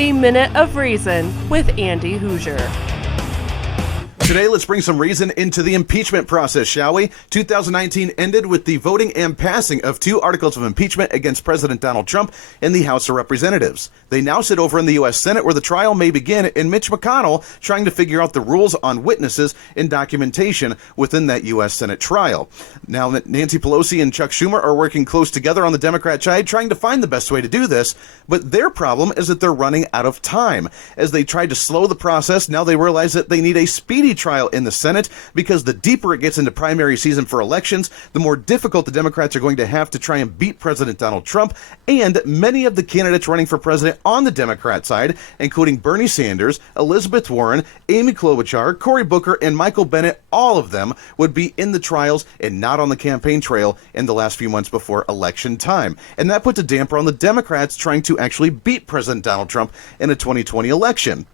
A Minute of Reason with Andy Hooser. Today, let's bring some reason into the impeachment process, shall we? 2019 ended with the voting and passing of 2 articles of impeachment against President Donald Trump in the House of Representatives. They now sit over in the U.S. Senate, where the trial may begin, and Mitch McConnell trying to figure out the rules on witnesses and documentation within that U.S. Senate trial. Now that Nancy Pelosi and Chuck Schumer are working close together on the Democrat side, trying to find the best way to do this, but their problem is that they're running out of time. As they tried to slow the process, now they realize that they need a speedy trial in the Senate, because the deeper it gets into primary season for elections, the more difficult the Democrats are going to have to try and beat President Donald Trump. And many of the candidates running for president on the Democrat side, including Bernie Sanders, Elizabeth Warren, Amy Klobuchar, Cory Booker, and Michael Bennet, all of them would be in the trials and not on the campaign trail in the last few months before election time. And that puts a damper on the Democrats trying to actually beat President Donald Trump in a 2020 election.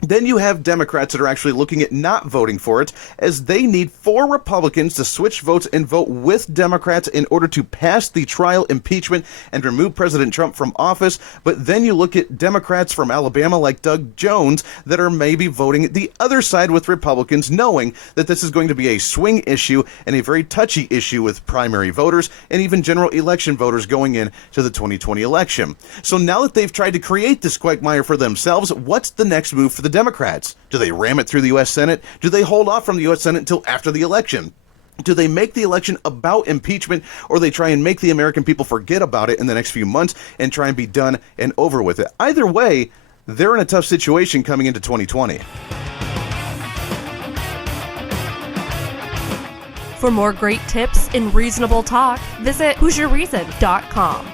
Then you have Democrats that are actually looking at not voting for it, as they need 4 Republicans to switch votes and vote with Democrats in order to pass the trial impeachment and remove President Trump from office. But then you look at Democrats from Alabama like Doug Jones that are maybe voting the other side with Republicans, knowing that this is going to be a swing issue and a very touchy issue with primary voters and even general election voters going into the 2020 election. So now that they've tried to create this quagmire for themselves, what's the next move for the Democrats? Do they ram it through the U.S. Senate? Do they hold off from the U.S. Senate until after the election? Do they make the election about impeachment, or they try and make the American people forget about it in the next few months and try and be done and over with it? Either way, they're in a tough situation coming into 2020. For more great tips and reasonable talk, visit HooserReason.com.